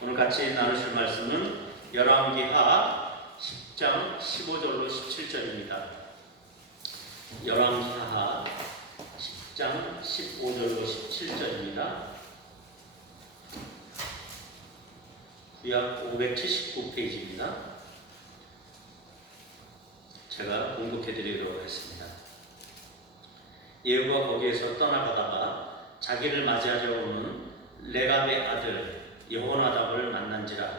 오늘 같이 나누실 말씀은 열왕기하 10장 15절로 17절입니다. 열왕기하 10장 15절로 17절입니다. 구약 579페이지입니다. 제가 공독해 드리도록 하겠습니다. 예후가 거기에서 떠나가다가 자기를 맞이하려 오는 레갑의 아들 여호나답을 만난지라.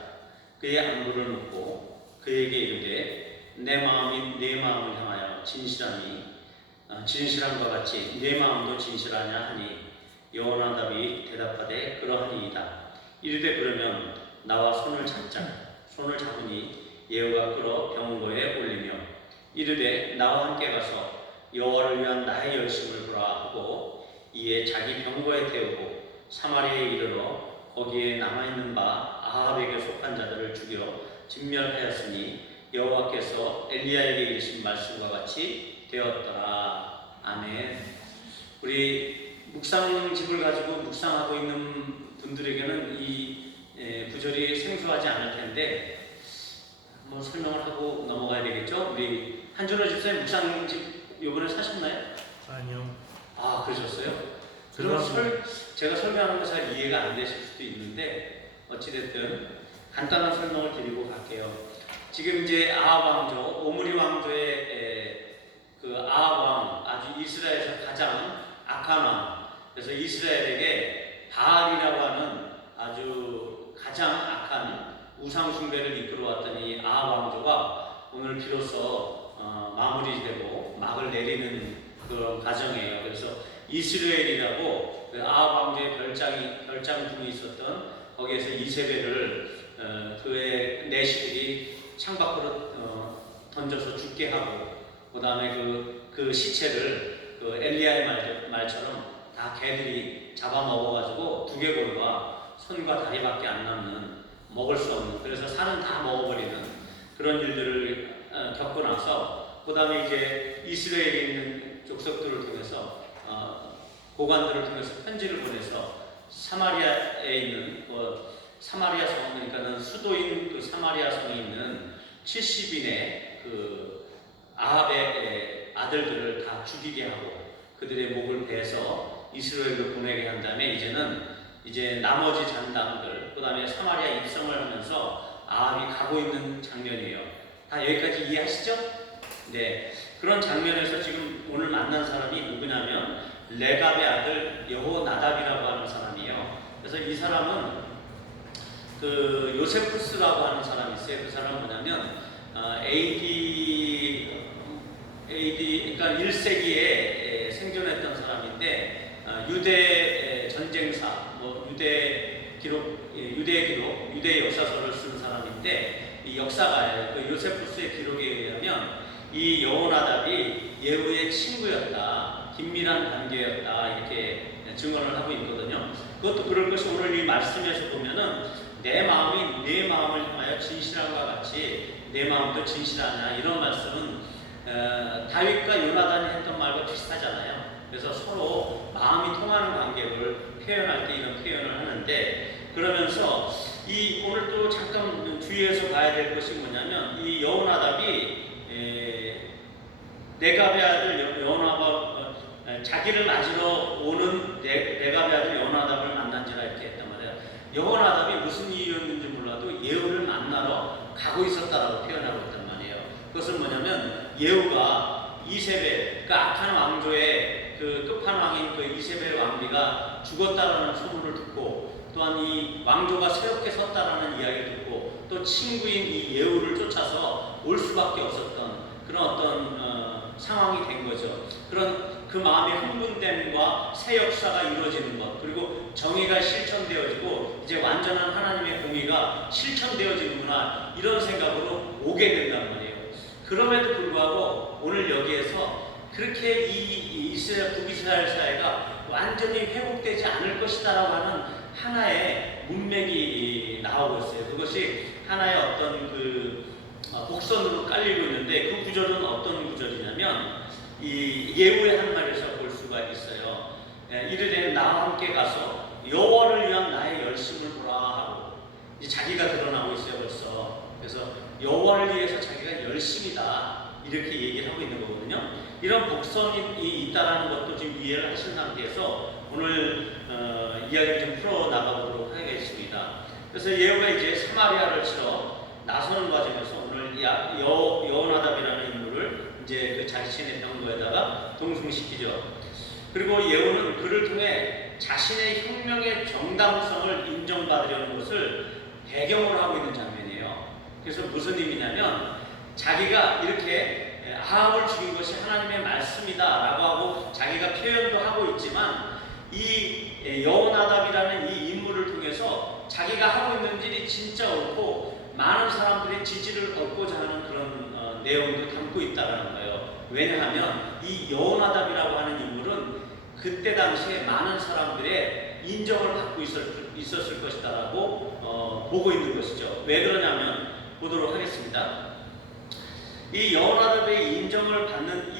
그의 안부를 묻고 그에게 이르되 내 마음이 네 마음을 향하여 진실함과 같이 네 마음도 진실하냐 하니 여호나답이 대답하되 그러하니이다. 이르되 그러면 나와 손을 잡자. 손을 잡으니 예후가 끌어 병거에 올리며 이르되 나와 함께 가서 여호와를 위한 나의 열심을 보라 하고 이에 자기 병거에 태우고 사마리아에 이르러 거기에 남아있는 바 아합에게 속한 자들을 죽여 진멸하였으니 여호와께서 엘리야에게 이르신 말씀과 같이 되었더라. 아멘. 우리 묵상집을 가지고 묵상하고 있는 분들에게는 이 구절이 생소하지 않을 텐데 뭐 설명을 하고 넘어가야 되겠죠? 우리 한준호 집사님 묵상집 요번에 사셨나요? 아니요. 아, 그러셨어요? 그럼 제가 설명하는 거 잘 이해가 안 되실 수도 있는데 어찌됐든 간단한 설명을 드리고 갈게요. 지금 이제 아합 왕조, 오므리 왕조의 그 아합 왕, 아주 이스라엘에서 가장 악한 왕. 그래서 이스라엘에게 바알이라고 하는 아주 가장 악한 우상 숭배를 이끌어왔던 이 아합 왕조가 오늘 비로소 마무리되고 막을 내리는 그런 과정이에요. 그래서 이스라엘이라고 그 아합 왕조의 별장군이 있었던 거기에서 이세벨을 그의 내시들이 창밖으로 던져서 죽게 하고 그 다음에 그 시체를 그 엘리야의 말처럼 다 개들이 잡아먹어가지고 두개골과 손과 다리밖에 안 남는 먹을 수 없는 그래서 살은 다 먹어버리는 그런 일들을 겪고 나서 그 다음에 이제 이스라엘에 있는 족속들을 통해서 고관들을 통해서 편지를 보내서 사마리아에 있는 사마리아 성 그러니까는 수도인 그 사마리아 성에 있는 70인의 그 아합의 아들들을 다 죽이게 하고 그들의 목을 베서 이스라엘로 보내게 한 다음에 이제 나머지 잔당들 그 다음에 사마리아 입성을 하면서 아합이 가고 있는 장면이에요. 다 여기까지 이해하시죠? 네. 그런 장면에서 지금 오늘 만난 사람이 누구냐면 레갑의 아들 여호나답이라고 하는 사람이에요. 그래서 이 사람은 그 요세푸스라고 하는 사람이 있어요. 그 사람은 뭐냐면 그러니까 1세기에 생존했던 사람인데 유대 전쟁사, 유대의 기록, 유대 역사서를 쓴 사람인데 이 역사가예요. 그 요세푸스의 기록에 의하면 이 여호나답이 예후의 친구였다. 긴밀한 관계였다 이렇게 증언을 하고 있거든요. 그것도 그럴 것이 오늘 이 말씀에서 보면은 내 마음이 네 마음을 향하여 진실함과 같이 내 마음도 진실하냐 이런 말씀은 다윗과 요나단이 했던 말과 비슷하잖아요. 그래서 서로 마음이 통하는 관계를 표현할 때 이런 표현을 하는데 그러면서 이 오늘 또 잠깐 주의해서 봐야 될 것이 뭐냐면 이 여호나답이 레갑의 아들 여호나답 자기를 맞으러 오는 레갑의 아들 여호나답을 만난지라 이렇게 했단 말이에요. 여호나답이 무슨 이유였는지 몰라도 예후를 만나러 가고 있었다라고 표현하고 있단 말이에요. 그것은 뭐냐면 예후가 이세벨, 그 악한 왕조의 그 끝판왕인 그 이세벨 왕비가 죽었다라는 소문을 듣고 또한 이 왕조가 새롭게 섰다라는 이야기를 듣고 또 친구인 이 예후를 쫓아서 올 수밖에 없었던 그런 어떤 상황이 된 거죠. 그런 그 마음의 흥분됨과 새 역사가 이루어지는 것 그리고 정의가 실천되어지고 이제 완전한 하나님의 공의가 실천되어지는구나 이런 생각으로 오게 된단 말이에요. 그럼에도 불구하고 오늘 여기에서 그렇게 이 북이스라엘 사회가 완전히 회복되지 않을 것이다라고 하는 하나의 문맥이 나오고 있어요. 그것이 하나의 어떤 곡선으로 깔리고 있는데 그 구절은 어떤 구절이냐면 이 예후의 한 말에서 볼 수가 있어요. 이르되 나와 함께 가서 여호와를 위한 나의 열심을 보라 하고 이제 자기가 드러나고 있어요 벌써. 그래서 여호와를 위해서 자기가 열심이다 이렇게 얘기를 하고 있는 거거든요. 이런 복선이 있다라는 것도 지금 이해를 하신 상태에서 오늘 이야기를 좀 풀어 나가보도록 하겠습니다. 그래서 예후가 이제 사마리아를 치러 나서는 과정에서 오늘 여호나답이라는 인물을 이제 그 자신의 병거에다가 동승시키죠. 그리고 예후는 그를 통해 자신의 혁명의 정당성을 인정받으려는 것을 배경으로 하고 있는 장면이에요. 그래서 무슨 의미냐면 자기가 이렇게 아합을 죽인 것이 하나님의 말씀이다 라고 하고 자기가 표현도 하고 있지만 이 여호나답이라는 이 인물을 통해서 자기가 하고 있는 일이 진짜 옳고 많은 사람들의 지지를 얻고자 하는 그런 내용도 담고 있다는 거예요. 왜냐하면 이 여호나답이라고 하는 인물은 그때 당시에 많은 사람들의 인정을 받고 있었을 것이다라고 보고 있는 것이죠. 왜 그러냐면 보도록 하겠습니다. 이 여호나답의 인정을 받는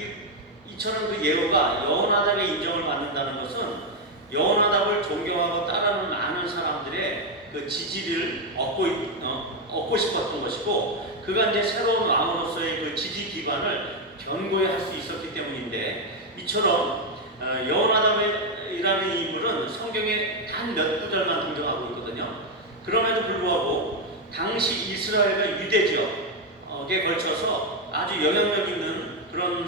이처럼 그 예후가 여호나답의 인정을 받는다는 것은 여호나답을 존경하고 따르는 많은 사람들의 그 지지를 얻고 싶었던 것이고, 그가 이제 새로운 왕으로서의 그 지지 기반을 견고히 할 수 있었기 때문인데, 이처럼 여호나답이라는 인물은 성경에 단 몇 구절만 등장하고 있거든요. 그럼에도 불구하고 당시 이스라엘과 유대 지역에 걸쳐서 아주 영향력 있는 그런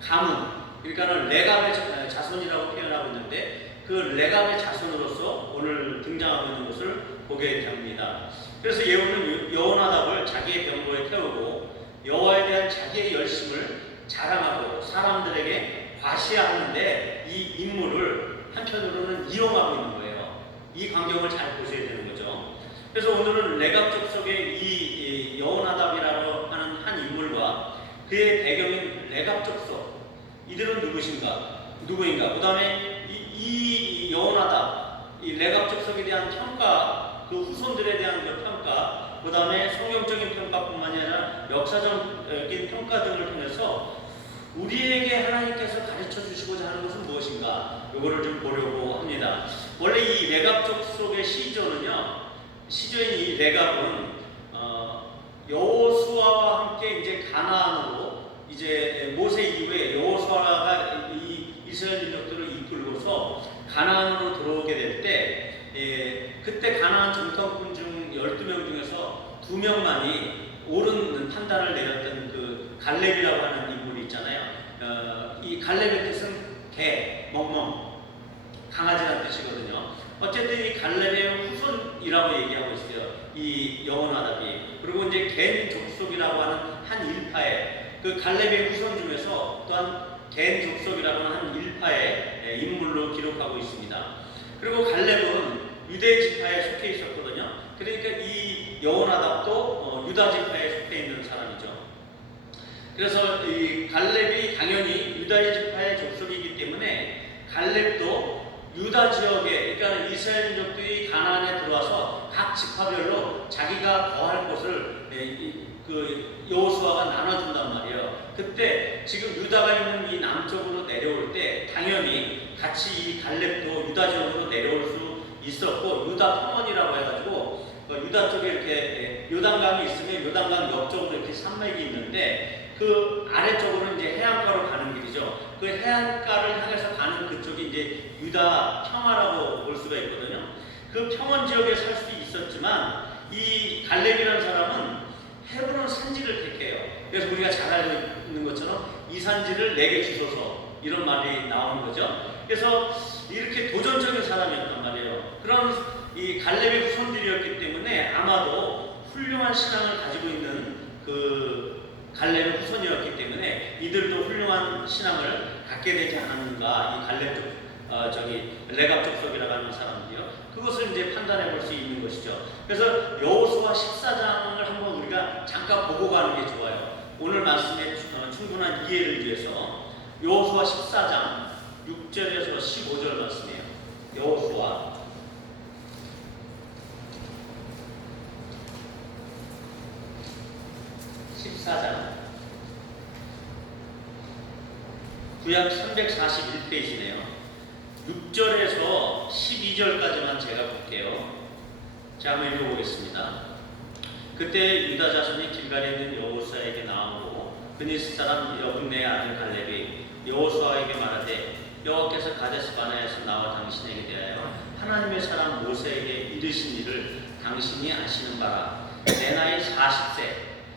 가문, 그러니까 레갑의 자손이라고 표현하고 있는데 그 레갑의 자손으로서 오늘 등장하고 있는 것을 보게 됩니다. 그래서 예후는 여호나답을 자기의 병거에 태우고 여호와에 대한 자기의 열심을 자랑하고 사람들에게 과시하는데 이 인물을 한편으로는 이용하고 있는 거예요. 이 광경을 잘 보셔야 되는 거죠. 그래서 오늘은 레갑 족속의 이 여호나답이라고 하는 한 인물과 그의 배경인 레갑 족속, 이들은 누구인가? 그 다음에 이 여호나답, 이 레갑 족속에 대한 평가, 그 후손들에 대한 그 평가, 그 다음에 성경적인 평가뿐만 아니라 역사적인 평가 등을 통해서 우리에게 하나님께서 가르쳐 주시고자 하는 것은 무엇인가? 이거를 좀 보려고 합니다. 원래 이 레갑 족속의 시조인 이 레갑은 여호수아와 함께 이제 가나안으로 이제 모세 이후에 여호수아가 이 이스라엘 민족들을 이끌고서 가나안으로 들어오게 될 때, 그때 가나안 정탐꾼 중 12명 중에서 2명만이 옳은 판단을 내렸던 그 갈렙이라고 하는 인물이 있잖아요. 이 갈렙의 뜻은 개, 멍멍, 강아지라는 뜻이거든요. 어쨌든 이 갈렙의 후손이라고 얘기하고 있어요. 이 여호나답이. 그리고 이제 겐 족속이라고 하는 한 일파의 그 갈렙의 후손 중에서 또한 겐 족속이라고 하는 한 일파의 인물로 기록하고 있습니다. 그리고 갈렙은 유대 지파에 속해 있었거든요. 그러니까 이 여호나답도 유다 지파에 속해 있는 사람이죠. 그래서 이 갈렙이 당연히 유다 지파의 족속이기 때문에 갈렙도 유다 지역에, 그러니까 이스라엘 민족들이 가나안에 들어와서 각 지파별로 자기가 거할 곳을 그 여호수아가 나눠준단 말이에요. 그때 지금 유다가 있는 이 남쪽으로 내려올 때 당연히 같이 이 갈렙도 유다 지역으로 내려올 수 있었고, 유다 평원이라고 해가지고 유다 쪽에 이렇게 요단강이 있으면 요단강 옆쪽으로 이렇게 산맥이 있는데 그 아래쪽으로 이제 해안가로 가는 길이죠. 그 해안가를 향해서 가는 그쪽이 이제 유다 평화라고 볼 수가 있거든요. 그 평원 지역에 살 수 있었지만 이 갈렙이라는 사람은 헤브론 산지를 택해요. 그래서 우리가 잘 알고 있는 것처럼 이 산지를 내게 주소서, 이런 말이 나오는 거죠. 그래서 이렇게 도전적인 사람이었단 말이에요. 그런 이 갈렙의 후손들이었기 때문에 아마도 훌륭한 신앙을 가지고 있는 그 갈렙의 후손이었기 때문에 이들도 훌륭한 신앙을 갖게 되지 않았는가, 이 갈렙 레갑 족속이라고 하는 사람들이요. 그것을 이제 판단해 볼 수 있는 것이죠. 그래서 여호수아 14장을 한번 우리가 잠깐 보고 가는 게 좋아요. 오늘 말씀에 충분한 이해를 위해서 여호수아 14장 6절에서 15절 말씀이에요. 여호수아 14장 구약 341페이지네요. 6절에서 12절까지만 제가 볼게요. 자, 한번 읽어보겠습니다. 그때 유다 자손이 길갈에 있는 여호수아에게 나오고 그니스 사람 여분네의 아들 갈렙이 여호수아에게 말하되 여호와께서 가데스 바네아에서 나와 당신에게 대하여 하나님의 사람 모세에게 이르신 일을 당신이 아시는 바라. 내 나이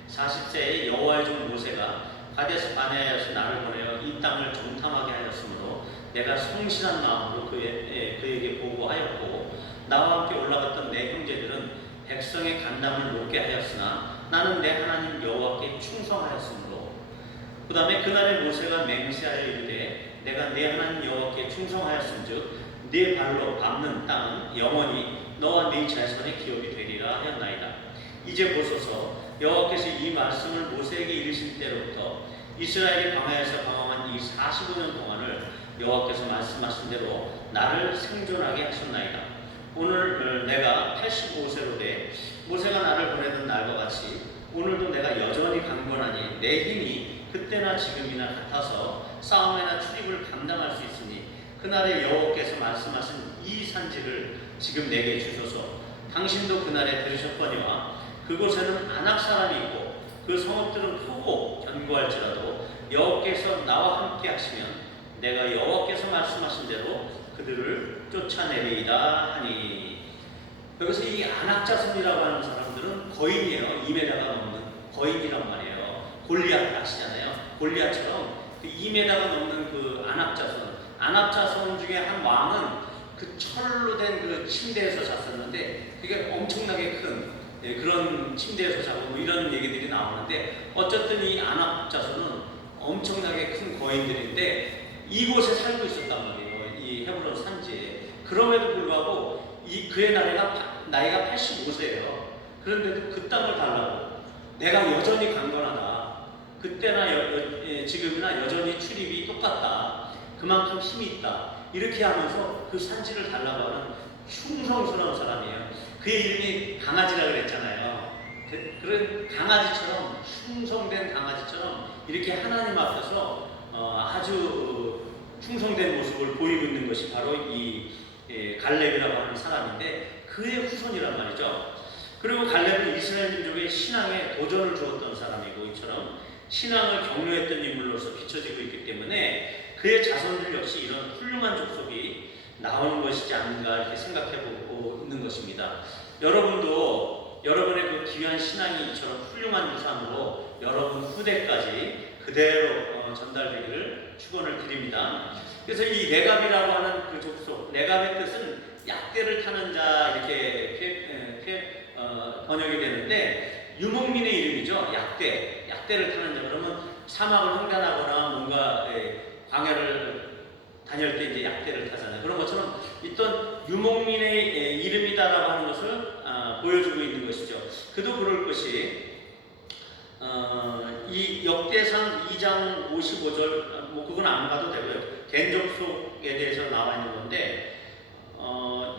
40세에 여호와의 종 모세가 가데스 바네아에서 나를 보내어 이 땅을 정탐하게 하였으므로 내가 성실한 마음으로 그에게 보고하였고 나와 함께 올라갔던 내 형제들은 백성의 간담을 놓게 하였으나 나는 내 하나님 여호와께 충성하였으므로. 그 다음에 그날에 모세가 맹세하여 이르되 내가 내 하나님 여호와께 충성하였음즉 네 발로 밟는 땅은 영원히 너와 네 자손의 기업이 되리라 하였나이다. 이제 보소서 여호와께서 이 말씀을 모세에게 이르신 때로부터 이스라엘이 광야에서 방황한 이 45년 동안을 여호와께서 말씀하신 대로 나를 생존하게 하셨나이다. 오늘 내가 85세로 돼 모세가 나를 보내던 날과 같이 오늘도 내가 여전히 강건하니 내 힘이 그때나 지금이나 같아서 싸움이나 출입을 감당할 수 있으니 그날에 여호와께서 말씀하신 이 산지를 지금 내게 주소서. 당신도 그날에 들으셨거니와 그곳에는 아낙 사람이 있고 그 성읍들은 크고 견고할지라도 여호와께서 나와 함께 하시면 내가 여호와께서 말씀하신 대로 그들을 쫓아내리이다 하니. 여기서 이 아낙 자손이라고 하는 사람들은 거인이에요. 2m가 넘는 거인이란 말이에요. 골리앗 아시잖아요. 골리앗처럼 그 2m가 넘는 그 아낙 자손. 아낙 자손 중에 한 왕은 그 철로 된 그 침대에서 잤었는데 그게 엄청나게 큰 그런 침대에서 자고 뭐 이런 얘기들이 나오는데 어쨌든 이 아낙 자손은 엄청나게 큰 거인들인데 이곳에 살고 있었단 말이에요. 이 헤브론 산지에. 그럼에도 불구하고 그의 나이가 85세예요. 그런데도 그 땅을 달라고 내가 여전히 강건하다. 그때나 지금이나 여전히 출입이 똑같다. 그만큼 힘이 있다. 이렇게 하면서 그 산지를 달라고 하는 흉성스러운 사람이에요. 그의 이름이 강아지라 그랬잖아요. 그런 강아지처럼 흉성된 강아지처럼 이렇게 하나님 앞에서 아주 충성된 모습을 보이고 있는 것이 바로 이 갈렙이라고 하는 사람인데 그의 후손이란 말이죠. 그리고 갈렙은 이스라엘 민족의 신앙에 도전을 주었던 사람이고 이처럼 신앙을 격려했던 인물로서 비춰지고 있기 때문에 그의 자손들 역시 이런 훌륭한 족속이 나오는 것이지 않는가 이렇게 생각해보고 있는 것입니다. 여러분도 여러분의 그 귀한 신앙이 이처럼 훌륭한 유산으로 여러분 후대까지 그대로 전달되기를 축원을 드립니다. 그래서 이 레갑이라고 하는 그 족속, 레갑의 뜻은 약대를 타는 자 이렇게 번역이 되는데 유목민의 이름이죠. 약대를 타는 자. 그러면 사막을 횡단하거나 뭔가 광야를 다닐 때 이제 약대를 타잖아요. 그런 것처럼 있던 유목민의 이름이다라고 하는 것을 보여주고 있는 것이죠. 그도 그럴 것이 이 역대상 2장 55절 뭐 그건 안 봐도 되고요. 겐족속에 대해서 나와 있는 건데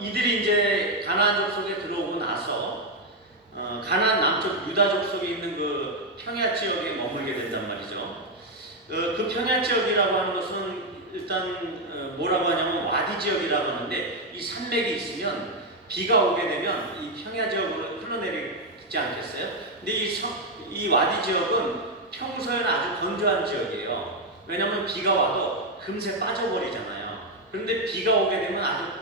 이들이 이제 가나안 족속에 들어오고 나서 가나안 남쪽 유다 족속에 있는 그 평야 지역에 머물게 된단 말이죠. 그 평야 지역이라고 하는 것은 일단 뭐라고 하냐면 와디 지역이라고 하는데 이 산맥이 있으면 비가 오게 되면 이 평야 지역으로 흘러내리지 않겠어요? 근데 이 와디 지역은 평소에는 아주 건조한 지역이에요. 왜냐하면 비가 와도 금세 빠져버리잖아요. 그런데 비가 오게 되면 아주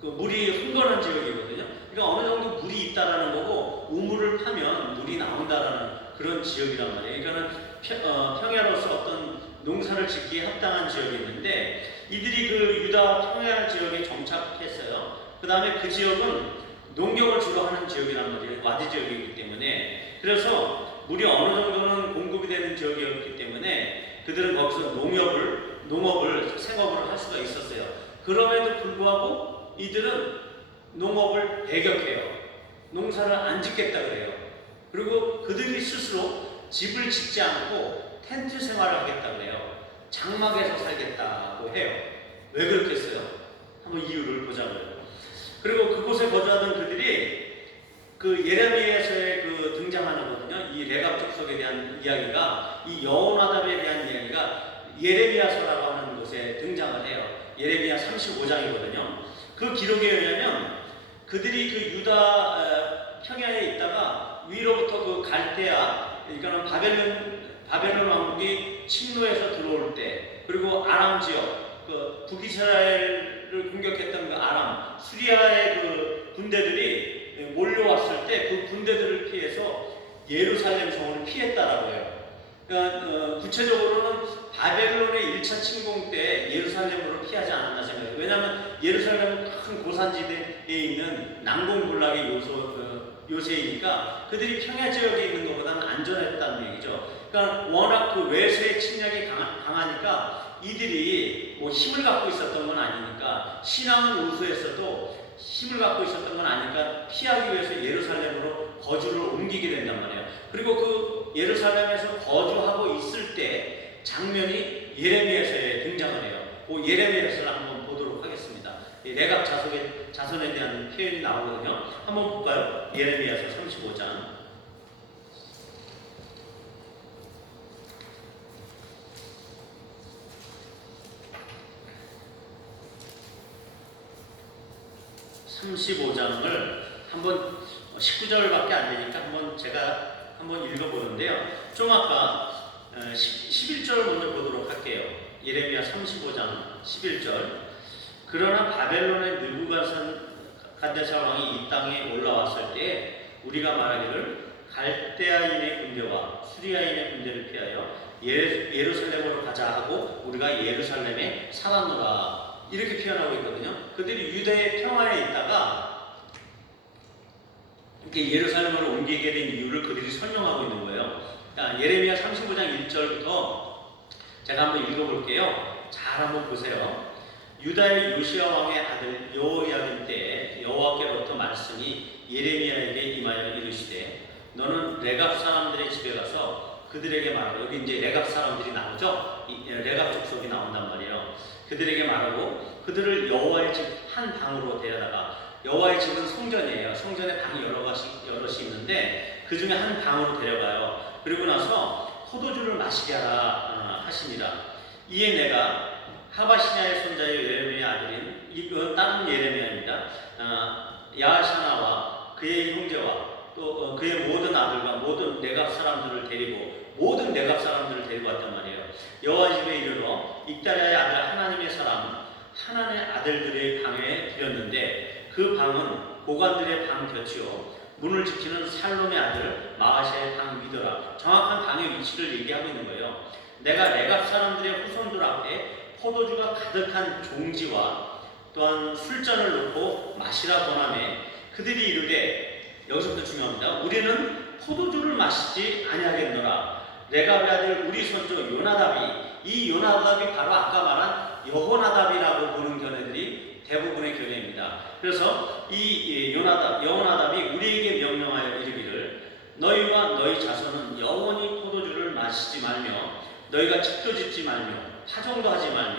그 물이 흥건한 지역이거든요. 그러니까 어느 정도 물이 있다라는 거고 우물을 파면 물이 나온다라는 그런 지역이란 말이에요. 그러니까는 평야로서 어떤 농사를 짓기에 합당한 지역이 있는데 이들이 그 유다 평야 지역에 정착했어요. 그 다음에 그 지역은 농경을 주로 하는 지역이란 말이에요. 와디 지역이기 때문에. 그래서 물이 어느 정도는 공급이 되는 지역이었기 때문에 그들은 거기서 농업을 생업을 할 수가 있었어요. 그럼에도 불구하고 이들은 농업을 배격해요. 농사를 안 짓겠다 그래요. 그리고 그들이 스스로 집을 짓지 않고 텐트 생활을 하겠다 그래요. 장막에서 살겠다고 해요. 왜 그렇겠어요? 한번 이유를 보자고요. 그리고 그곳에 거주하던 그들이 그 예레미야서에 그 등장하는거든요. 이 레갑 족속에 대한 이야기가 이 여호나답에 대한 이야기가 예레미야서라고 하는 곳에 등장을 해요. 예레미야 35장이거든요. 그 기록에 의하면 그 그들이 그 유다 평야에 있다가 위로부터 그 갈대아, 그러니까 바벨론 왕국이 침노해서 들어올 때, 그리고 아람 지역, 그 북이스라엘을 공격했던 그 아람, 수리아의 그 군대들이 몰려왔을 때 그 군대들을 피해서 예루살렘 성을 피했다라고 해요. 그러니까 구체적으로는 바벨론의 1차 침공 때 예루살렘으로 피하지 않았나 생각해요. 왜냐하면 예루살렘은 큰 고산지대에 있는 난공불락의 요새이니까 그들이 평야 지역에 있는 것보다는 안전했다는 얘기죠. 그러니까 워낙 그 외세의 침략이 강하니까 이들이 뭐 힘을 갖고 있었던 건 아니니까, 신앙은 우수했어도 힘을 갖고 있었던 건 아니니까 피하기 위해서 예루살렘으로 거주를 옮기게 된단 말이에요. 그리고 그 예루살렘에서 거주하고 있을 때 장면이 예레미야서에 등장을 해요. 그 예레미야서를 한번 보도록 하겠습니다. 레갑 자손에 대한 표현이 나오거든요. 한번 볼까요? 예레미야서 35장. (35장을) 한번 19절밖에 안 되니까 제가 한번 읽어보는데요. 좀 아까 11절 먼저 보도록 할게요. 예레미야 35장 11절. 그러나 바벨론의 느부갓네살 왕이 이 땅에 올라왔을 때 우리가 말하기를 갈대아인의 군대와 수리아인의 군대를 피하여 예루살렘으로 가자 하고 우리가 예루살렘에 살았노라, 이렇게 표현하고 있거든요. 그들이 유대의 평화에 있다가 이렇게 예루살렘으로 옮기게 된 이유를 그들이 설명하고 있는 거예요. 그러니까 예레미야 35장 1절부터 제가 한번 읽어볼게요. 잘 한번 보세요. 유다의 요시야 왕의 아들 여호야kim 때 여호와께로부터 말씀이 예레미야에게 임하여 이르시되 너는 레갑 사람들의 집에 가서 그들에게 말하고, 여기 이제 레갑 사람들이 나오죠. 레갑 족속이 나온단 말이에요. 그들에게 말하고 그들을 여호와의 집 한 방으로 데려다가, 여호와의 집은 성전이에요. 성전에 방이 여럿이 있는데 그 중에 한 방으로 데려가요. 그리고 나서 포도주를 마시게 하라 하시니라. 이에 내가 하바시냐의 손자의 예레미야 아들인, 이건 다른 예레미야입니다. 야하샤나와 그의 형제와 또 그의 모든 아들과 모든 내각 사람들을 데리고 왔단 말이에요. 여호와 집에 이르러 익다랴의 아들 하나님의 사람 하나님의 아들들의 방에 들였는데 그 방은 고관들의 방 곁이요 문을 지키는 살롬의 아들 마아샤의 방 위더라. 정확한 방의 위치를 얘기하고 있는 거예요. 내가 레갑 사람들의 후손들 앞에 포도주가 가득한 종지와 또한 술잔을 놓고 마시라 권하매 그들이 이르되, 여기서부터 중요합니다. 우리는 포도주를 마시지 아니하겠노라. 레갑의 아들 우리 선조 요나답이, 이 요나답이 바로 아까 말한 여호나답이라고 보는 견해들이 대부분의 견해입니다. 그래서 이 여호나답이 우리에게 명령하여 이르기를 너희와 너희 자손은 영원히 포도주를 마시지 말며 너희가 집도 짓지 말며 파종도 하지 말며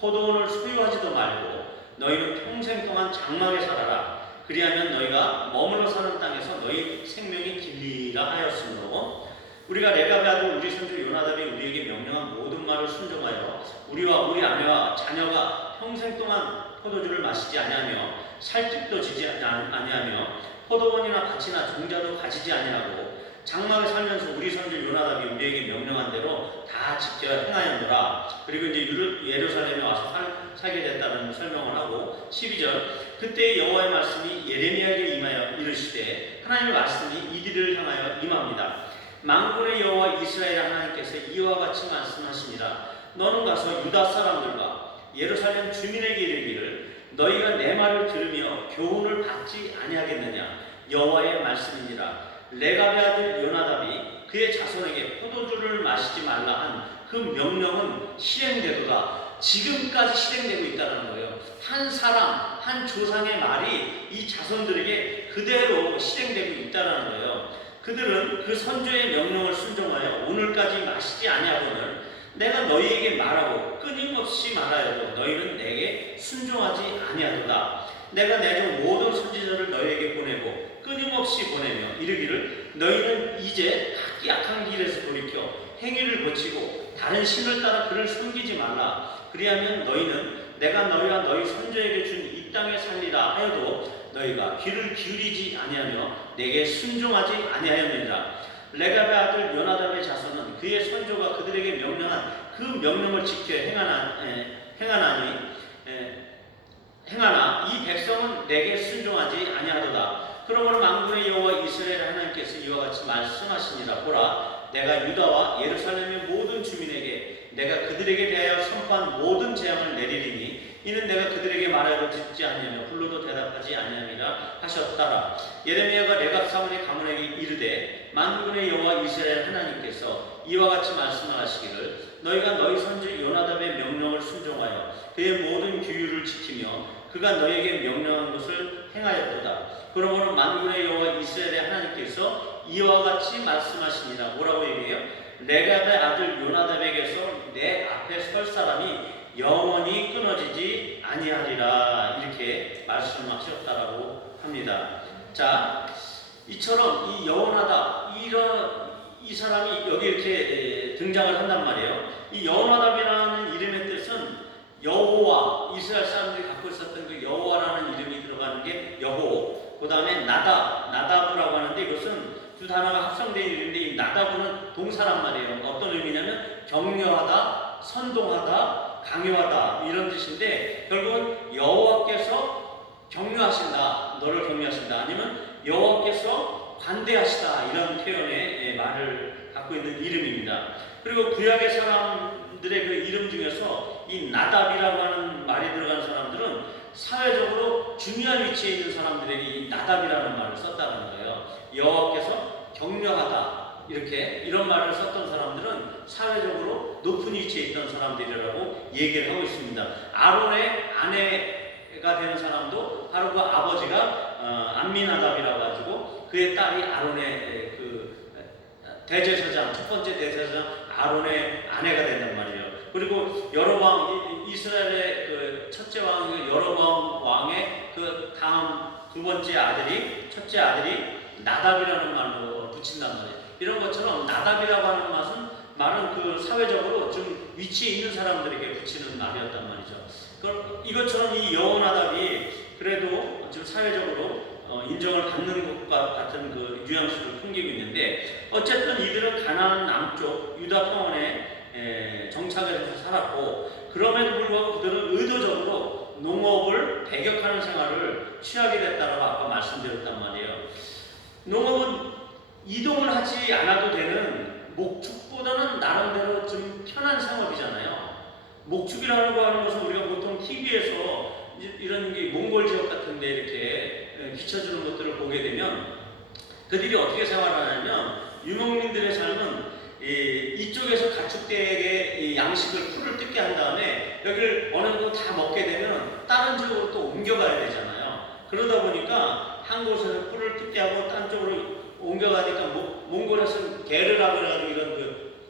포도원을 소유하지도 말고 너희는 평생 동안 장막에 살아라. 그리하면 너희가 머물러 사는 땅에서 너희 생명이 길리라 하였으므로, 우리가 레갑의 아들 우리 선조 요나답이 우리에게 명령한 모든 말을 순종하여 우리와 우리 아내와 자녀가 평생 동안 포도주를 마시지 아니하며 살집도 지지 아니하며 포도원이나 밭이나 종자도 가지지 아니하고 장막에 살면서 우리 선조 요나답이 우리에게 명령한 대로 다 지켜 행하였노라. 그리고 이제 예루살렘에 와서 살게 됐다는 설명을 하고 12절. 그때 여호와의 말씀이 예레미야에게 임하여 이르시되, 하나님의 말씀이 이들을 향하여 임합니다. 만군의 여호와 이스라엘 하나님께서 이와 같이 말씀하시니라. 너는 가서 유다 사람들과 예루살렘 주민에게 이르기를 너희가 내 말을 들으며 교훈을 받지 아니하겠느냐. 여호와의 말씀이니라. 레갑의 아들 요나답이 그의 자손에게 포도주를 마시지 말라 한 그 명령은 실행되도다. 지금까지 실행되고 있다는 거예요. 한 사람, 한 조상의 말이 이 자손들에게 그대로 실행되고 있다는 거예요. 그들은 그 선조의 명령을 순종하여 오늘까지 마시지 아니하고는 내가 너희에게 말하고 끊임없이 말하여도 너희는 내게 순종하지 아니하도다. 내가 내종 모든 선지자를 너희에게 보내고 끊임없이 보내며 이르기를 너희는 이제 각기 악한 길에서 돌이켜 행위를 고치고 다른 신을 따라 그를 섬기지 말라. 그리하면 너희는 내가 너희와 너희 선조에게 준 이 이 땅에 살리라 하여도 너희가 귀를 기울이지 아니하며 내게 순종하지 아니하였느니라. 레갑의 아들 요나답의 자손은 그의 선조가 그들에게 명령한 그 명령을 지켜 행하나 이 백성은 내게 순종하지 아니하도다. 그러므로 만군의 여호와 이스라엘 하나님께서 이와 같이 말씀하시니라. 보라, 내가 유다와 예루살렘의 모든 주민에게 내가 그들에게 대하여 선포한 모든 재앙을 내리리니 이는 내가 그들에게 말하여도 듣지 아니하며 불러도 대답하지 아니함이라 하셨더라. 예레미야가 레갑 사원의 가문에게 이르되 만군의 여호와 이스라엘 하나님께서 이와 같이 말씀을 하시기를 너희가 너희 선지 요나답의 명령을 순종하여 그의 모든 규율을 지키며 그가 너희에게 명령한 것을 행하였도다. 그러므로 만군의 여호와 이스라엘의 하나님께서 이와 같이 말씀하시니라. 뭐라고 얘기해요? 레갑의 아들 요나답에게서 내 앞에 설 사람이 영원히 끊어지지 아니하리라. 이렇게 말씀하셨다라고 합니다. 자, 이처럼 이 여호나답 이 사람이 여기 이렇게 등장을 한단 말이에요. 이 여호나답이라는 이름의 뜻은 여호와, 이스라엘 사람들이 갖고 있었던 그 여호와라는 이름이 들어가는 게 여호. 그 다음에 나다브라고 하는데 이것은 두 단어가 합성된 이름인데 이 나다브는 동사란 말이에요. 어떤 의미냐면 격려하다, 선동하다, 강요하다 이런 뜻인데 결국은 여호와께서 격려하신다, 너를 격려하신다, 아니면 여호와께서 관대하시다 이런 표현의 말을 갖고 있는 이름입니다. 그리고 구약의 사람들의 그 이름 중에서 이 나답이라고 하는 말이 들어간 사람들은 사회적으로 중요한 위치에 있는 사람들에게 이 나답이라는 말을 썼다는 거예요. 여호와께서 격려하다 이런 말을 썼던 사람들은 사회적으로 높은 위치에 있던 사람들이라고 얘기를 하고 있습니다. 아론의 아내가 되는 사람도 바로 그 아버지가 암미나답이라고 가지고 그의 딸이 아론의 그 대제사장, 첫 번째 대제사장 아론의 아내가 된단 말이에요. 그리고 여로보암, 이스라엘의 그 첫째 왕 여로보암 왕의 그 다음 두 번째 아들이, 첫째 아들이 나답이라는 말로 붙인단 말이에요. 이런 것처럼 나답이라고 하는 말은 그 사회적으로 좀 위치에 있는 사람들에게 붙이는 말이었단 말이죠. 이것처럼 이 여호나답이 그래도 지금 사회적으로 인정을 받는 것과 같은 그 뉘앙스를 풍기고 있는데 어쨌든 이들은 가나안 남쪽 유다 평원에 정착해서 살았고 그럼에도 불구하고 그들은 의도적으로 농업을 배격하는 생활을 취하게 됐다라고 아까 말씀드렸단 말이에요. 농업은 이동을 하지 않아도 되는 목축보다는 나름대로 좀 편한 생업이잖아요. 목축이라고 하는 것은 우리가 보통 TV에서 이런 게 몽골 지역 같은데 이렇게 비춰주는 것들을 보게 되면 그들이 어떻게 생활하냐면 유목민들의 삶은 이쪽에서 가축대에게 양식을 풀을 뜯게 한 다음에 여기를 어느 정도 다 먹게 되면 다른 지역으로 또 옮겨가야 되잖아요. 그러다 보니까 한 곳에서 풀을 뜯게 하고 딴 쪽으로 옮겨가니까 몽골에서는 게르라고 해가지고 이런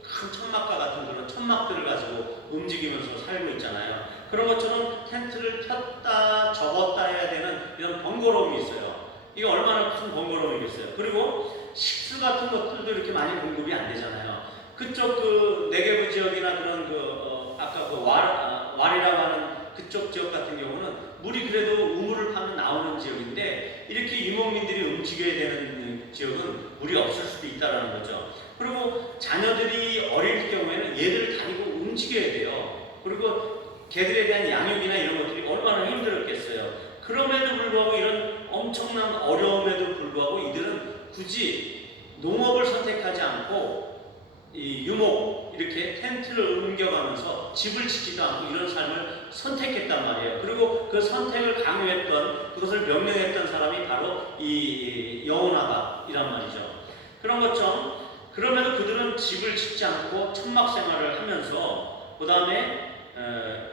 큰 천막과 같은 그런 천막들을 가지고 움직이면서 살고 있잖아요. 그런 것처럼 텐트를 폈다 접었다 해야 되는 이런 번거로움이 있어요. 이게 얼마나 큰 번거로움이겠어요. 그리고 식수 같은 것들도 이렇게 많이 공급이 안 되잖아요. 그쪽 그 네게브 지역이나 그런 아까 그 왈이라고 하는 그쪽 지역 같은 경우는 물이 그래도 우물을 파면 나오는 지역인데 이렇게 유목민들이 움직여야 되는 지역은 물이 없을 수도 있다는 거죠. 그리고 자녀들이 어릴 경우에는 얘들을 다니고 움직여야 돼요. 그리고 개들에 대한 양육이나 이런 것들이 얼마나 힘들었겠어요. 그럼에도 불구하고 이런 엄청난 어려움에도 불구하고 이들은 굳이 농업을 선택하지 않고 이 유목 이렇게 텐트를 옮겨가면서 집을 짓지도 않고 이런 삶을 선택했단 말이에요. 그리고 그 선택을 강요했던 그것을 명령했던 사람이 바로 이 여호나답이란 말이죠. 그런 것처럼 그럼에도 그들은 집을 짓지 않고 천막 생활을 하면서 그 다음에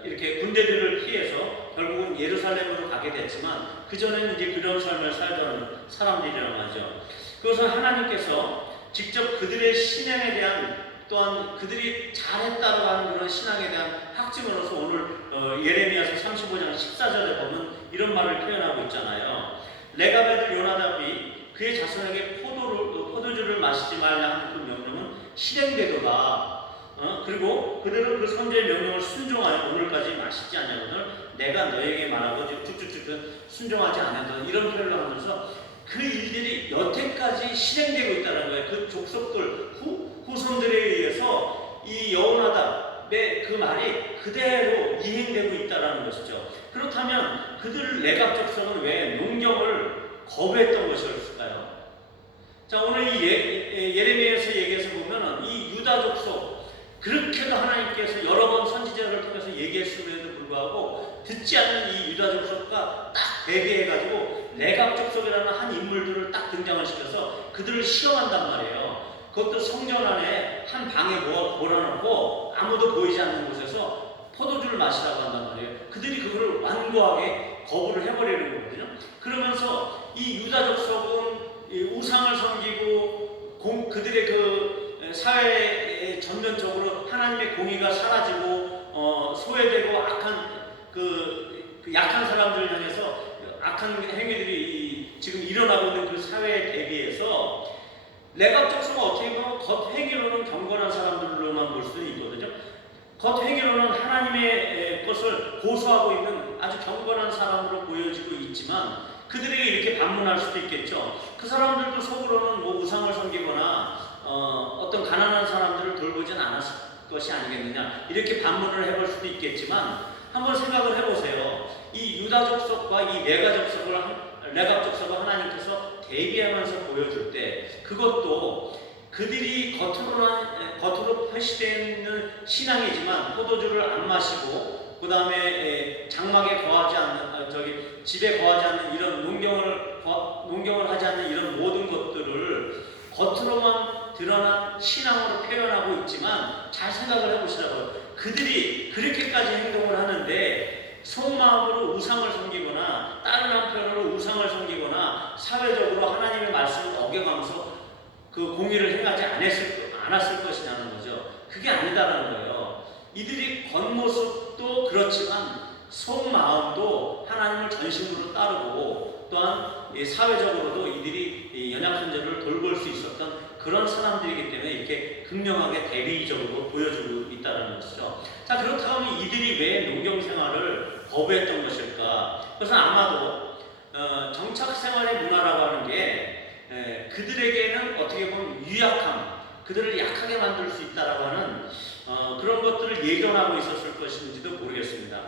이렇게 군대들을 피해서 결국은 예루살렘으로 가게 됐지만 그 전에는 이제 그런 삶을 살던 사람들이란 말이죠. 그것은 하나님께서 직접 그들의 신앙에 대한 또한 그들이 잘했다고 하는 그런 신앙에 대한 확증으로서 오늘 예레미야서 35장 14절에 보면 이런 말을 표현하고 있잖아요. 레갑의 아들 요나답이 그의 자손에게 포도주를 마시지 말라 하는 그 명령은 실행되도다. 그리고 그들은 그 선지의 명령을 순종하여 오늘까지 마시지 않냐거늘 내가 너에게 말하고 쭉쭉쭉 순종하지 않았던 이런 표현을 하면서 그 일들이 여태까지 실행되고 있다는 거예요. 그 족속들 후손들에 의해서 이 여호나답의 그 말이 그대로 이행되고 있다는 것이죠. 그렇다면 그들 레갑 족속은 왜 농경을 거부했던 것이었을까요? 자, 오늘 이 예레미야에서 얘기해서 보면은 이 유다 족속 그렇게도 하나님께서 여러 번 선지자를 통해서 얘기했음에도 불구하고 듣지 않는 이 유다 족속과 딱 대비해가지고 레갑 족속이라는 한 인물들을 딱 등장을 시켜서 그들을 시험한단 말이에요. 그것도 성전 안에 한 방에 몰아놓고 아무도 보이지 않는 곳에서 포도주를 마시라고 한단 말이에요. 그들이 그걸 완고하게 거부를 해버리는 거거든요. 그러면서 이 유다 족속은 우상을 섬기고 그들의 그 사회의 전면적으로 하나님의 공의가 사라지고 소외되고 악한 그 약한 사람들을 향해서 악한 행위들이 지금 일어나고 있는 그 사회에 대비해서 레갑 족속은 어떻게 보면 겉행위로는 경건한 사람들로만 볼 수는 있거든요. 겉행위로는 하나님의 것을 고수하고 있는 아주 경건한 사람으로 보여지고 있지만 그들에게 이렇게 반문할 수도 있겠죠. 그 사람들도 속으로는 뭐 우상을 섬기거나 어떤 가난한 사람들을 돌보진 않았을 것이 아니겠느냐 이렇게 반문을 해볼 수도 있겠지만 한번 생각을 해보세요. 이 유다 족속과 이 레갑 족속을 하나님께서 대비하면서 보여줄 때 그것도 그들이 겉으로 표시되어 있는 신앙이지만 포도주를 안 마시고 그 다음에 장막에 거하지 않는 집에 거하지 않는 이런 농경을 하지 않는 이런 모든 것들을 겉으로만 드러난 신앙으로 표현하고 있지만 잘 생각을 해보시라고요. 그들이 그렇게까지 행동을 하는데 속마음으로 우상을 섬기거나 다른 한편으로 우상을 섬기거나 사회적으로 하나님의 말씀을 어겨가면서 그 공의를 행하지 않았을 것이냐는 거죠. 그게 아니다라는 거예요. 이들이 겉모습도 그렇지만 속마음도 하나님을 전심으로 따르고 또한 사회적으로도 이들이 연약선자를 돌볼 수 있었던 그런 사람들이기 때문에 이렇게 극명하게 대비적으로 보여주고 있다는 것이죠. 자, 그렇다면 이들이 왜 농경생활을 거부했던 것일까? 그것은 아마도 정착생활의 문화라고 하는 게 그들에게는 어떻게 보면 유약함, 그들을 약하게 만들 수 있다라고 하는 그런 것들을 예견하고 있었을 것인지도 모르겠습니다.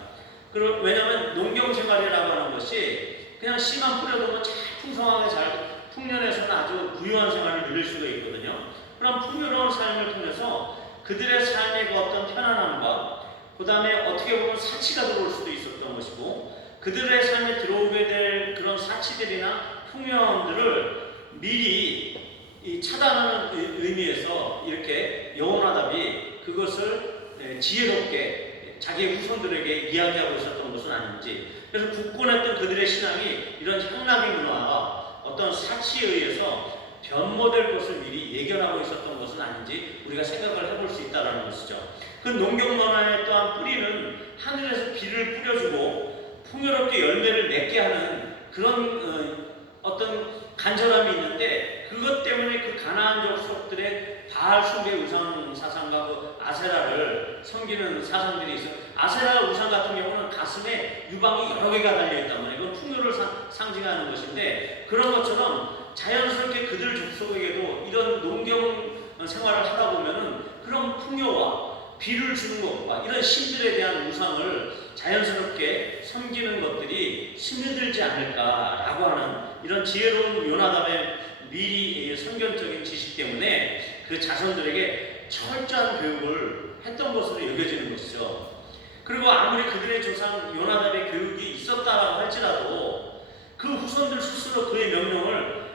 왜냐하면 농경생활이라고 하는 것이 그냥 씨만 뿌려두면 잘 풍성하게 잘 풍년에서는 아주 부유한 생활을 누릴 수가 있거든요. 그럼 풍요로운 삶을 통해서 그들의 삶의 그 어떤 편안함과 그 다음에 어떻게 보면 사치가 들어올 수도 있었던 것이고 그들의 삶에 들어오게 될 그런 사치들이나 풍요함들을 미리 차단하는 의미에서 이렇게 여호나답이 그것을 지혜롭게 자기의 후손들에게 이야기하고 있었던 것은 아닌지, 그래서 굳건했던 그들의 신앙이 이런 향락의 문화와 어떤 사치에 의해서 변모될 것을 미리 예견하고 있었던 것은 아닌지 우리가 생각을 해볼 수 있다는 것이죠. 그 농경 문화의 또한 뿌리는 하늘에서 비를 뿌려주고 풍요롭게 열매를 맺게 하는 그런 어떤 간절함이 있는데 그것 때문에 그 가나안 족속들의 바알 숭배 우상 사상과 그 아세라를 섬기는 사상들이 있어요. 아세라 우상 같은 경우는 가슴에 유방이 여러 개가 달려있단 말이에요. 이건 풍요를 상징하는 것인데 그런 것처럼 자연스럽게 그들 족속에게도 이런 농경 생활을 하다 보면은 그런 풍요와 비를 주는 것과 이런 신들에 대한 우상을 자연스럽게 섬기는 것들이 스며들지 않을까라고 하는 이런 지혜로운 요나답의 미리 선견적인 지식 때문에 그 자손들에게 철저한 교육을 했던 것으로 여겨지는 것이죠. 그리고 아무리 그들의 조상 요나답의 교육이 있었다라고 할지라도 그 후손들 스스로 그의 명령을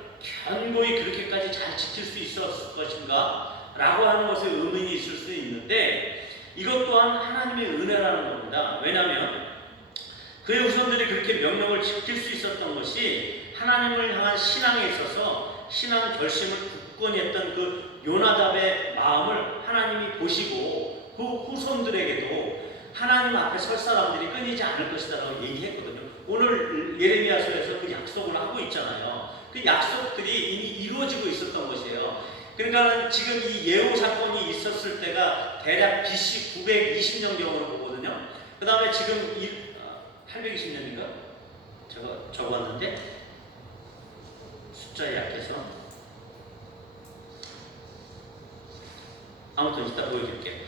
견고히 그렇게까지 잘 지킬 수 있었을 것인가 라고 하는 것에 의문이 있을 수 있는데 이것 또한 하나님의 은혜라는 겁니다. 왜냐하면 그의 후손들이 그렇게 명령을 지킬 수 있었던 것이 하나님을 향한 신앙에 있어서 신앙 결심을 굳건히 했던 그 요나답의 마음을 하나님이 보시고 그 후손들에게도 하나님 앞에 설 사람들이 끊이지 않을 것이라고 얘기했거든요. 오늘 예레미야서에서 그 약속을 하고 있잖아요. 그 약속들이 이미 이루어지고 있었던 것이에요. 그러니까 지금 이 예후 사건이 있었을 때가 대략 BC 920년경으로 보거든요. 그 다음에 지금 820년인가? 제가 적어왔는데 숫자에 약해서 아무튼 이따 보여드릴게요.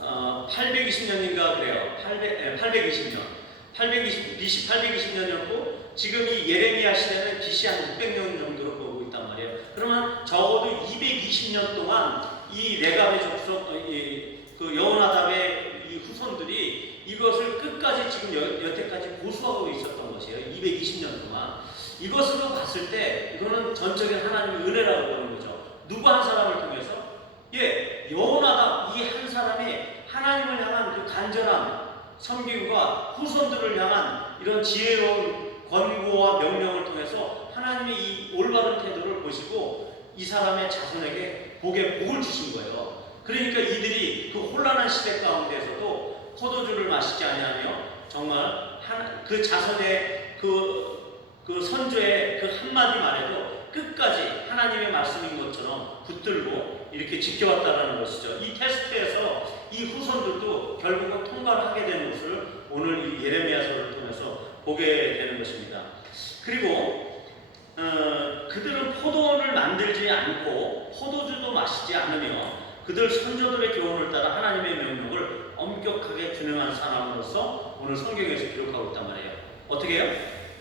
820년인가 그래요. 820년. BC 820년이었고 지금 이 예레미야 시대는 BC 한 600년 정도로 보고 있단 말이에요. 그러면 적어도 220년 동안 이 레갑의 족속, 그 여호나답의 이 후손들이 이것을 끝까지 지금 여태까지 고수하고 있었던 것이에요. 220년 동안. 이것으로 봤을 때 이거는 전적인 하나님의 은혜라고 보는 거죠. 누구 한 사람을 통해서? 여호나답 이 한 사람이 하나님을 향한 그 간절한 섬김과 후손들을 향한 이런 지혜로운 권고와 명령을 통해서 하나님의 이 올바른 태도를 보시고 이 사람의 자손에게 복을 주신 거예요. 그러니까 이들이 그 혼란한 시대 가운데서도 포도주를 마시지 아니하며 정말 그 자손의 그 선조의 그 한마디 말에도 끝까지 하나님의 말씀인 것처럼 붙들고 이렇게 지켜왔다는 것이죠. 이 테스트에서 이 후손들도 결국은 통과를 하게 되는 것을 오늘 이 예레미야서를 통해서 보게 되는 것입니다. 그리고 그들은 포도원을 만들지 않고 포도주도 마시지 않으며 그들 선조들의 교훈을 따라 하나님의 명령을 엄격하게 준행한 사람으로서 오늘 성경에서 기록하고 있단 말이에요. 어떻게 해요?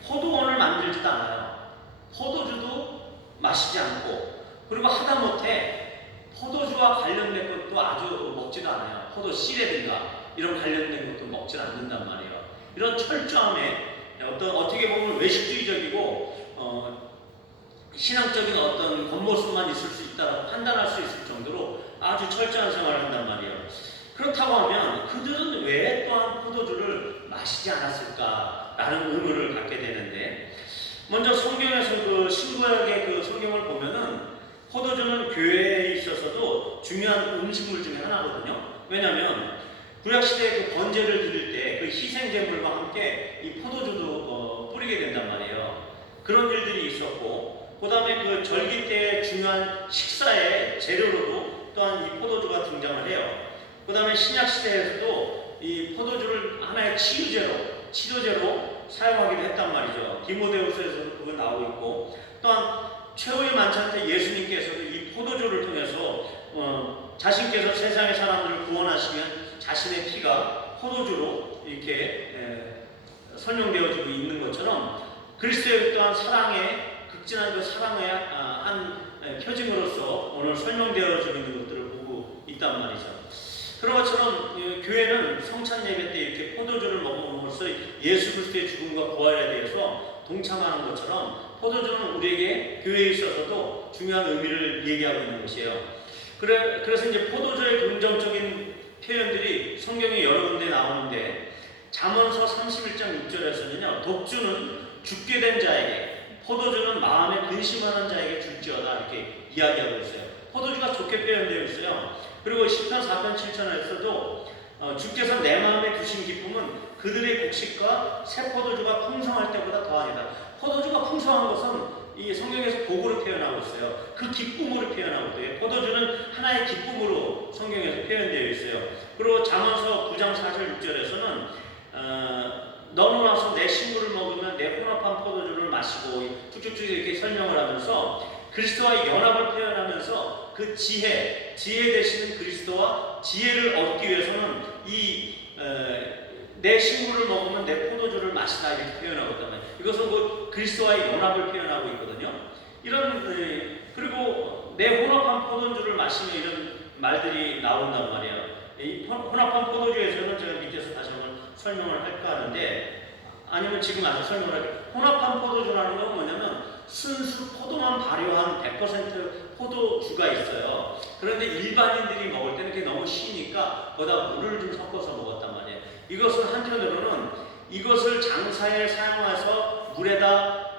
포도원을 만들지도 않아요. 포도주도 마시지 않고, 그리고 하다못해 포도주와 관련된 것도 아주 먹지도 않아요. 포도 씨라든가 이런 관련된 것도 먹지 않는단 말이에요. 이런 철저함에 어떻게 보면 외식주의적이고 신앙적인 어떤 겉모습만 있을 수 있다고 판단할 수 있을 정도로 아주 철저한 생활을 한단 말이에요. 그렇다고 하면 그들은 왜 또한 포도주를 마시지 않았을까라는 의문을 갖게 되는데, 먼저 성경에서 그 신구약의 그 성경을 보면은 포도주는 교회에 있어서도 중요한 음식물 중에 하나거든요. 왜냐하면 구약시대에 그 번제를 드릴 때 그 희생제물과 함께 이 포도주도 뿌리게 된단 말이에요. 그런 일들이 있었고, 그 다음에 그 절기 때 중요한 식사의 재료로도 또한 이 포도주가 등장을 해요. 그 다음에 신약시대에서도 이 포도주를 하나의 치료제로 사용하기도 했단 말이죠. 디모데후서에서도 그거 나오고 있고, 또한 최후의 만찬 때 예수님께서도 이 포도주를 통해서 자신께서 세상의 사람들을 구원하시면 자신의 피가 포도주로 이렇게 설명되어지고 있는 것처럼 그리스도의 또한 사랑의 극진한 그 사랑의 한 표징으로서 오늘 설명되어지고 있는 것들을 보고 있단 말이죠. 그런 것처럼 교회는 성찬 예배 때 이렇게 포도주를 먹음으로써 예수 그리스도의 죽음과 부활에 대해서 동참하는 것처럼 포도주는 우리에게 교회에 있어서도 중요한 의미를 얘기하고 있는 것이에요. 그래서 이제 포도주의 긍정적인 표현들이 성경에 여러 군데 나오는데, 잠언서 31장 6절에서는요, 독주는 죽게 된 자에게, 포도주는 마음에 근심하는 자에게 줄지어다 이렇게 이야기하고 있어요. 포도주가 좋게 표현되어 있어요. 그리고 시편 4편 7편에서도 주께서 내 마음에 두신 기쁨은 그들의 곡식과 새 포도주가 풍성할 때보다 더하니라. 포도주가 풍성한 것은 이 성경에서 복으로 표현하고 있어요. 그 기쁨으로 표현하고 있어요. 포도주는 하나의 기쁨으로 성경에서 표현되어 있어요. 그리고 잠언서 9장 4절 6절에서는 너는 와서 내 식물을 먹으면 내 혼합한 포도주를 마시고 쭉쭉쭉 이렇게 설명을 하면서 그리스도와 연합을 표현하면서 그 지혜 되시는 그리스도와 지혜를 얻기 위해서는 내 식물을 먹으면 내 포도주를 마시라 이렇게 표현하고 있단 말이에요. 이것은 그 그리스도와의 연합을 표현하고 있거든요. 그리고 내 혼합한 포도주를 마시며 이런 말들이 나온단 말이에요. 이 혼합한 포도주에서는 제가 밑에서 다시 한번 설명을 할까 하는데, 아니면 지금 아주 설명을 할게요. 혼합한 포도주라는 건 뭐냐면 순수 포도만 발효한 100% 포도주가 있어요. 그런데 일반인들이 먹을 때는 그게 너무 쉬니까 거기다 물을 좀 섞어서 먹었단 말이에요. 이것은 한편으로는 이것을 장사에 사용해서 물에다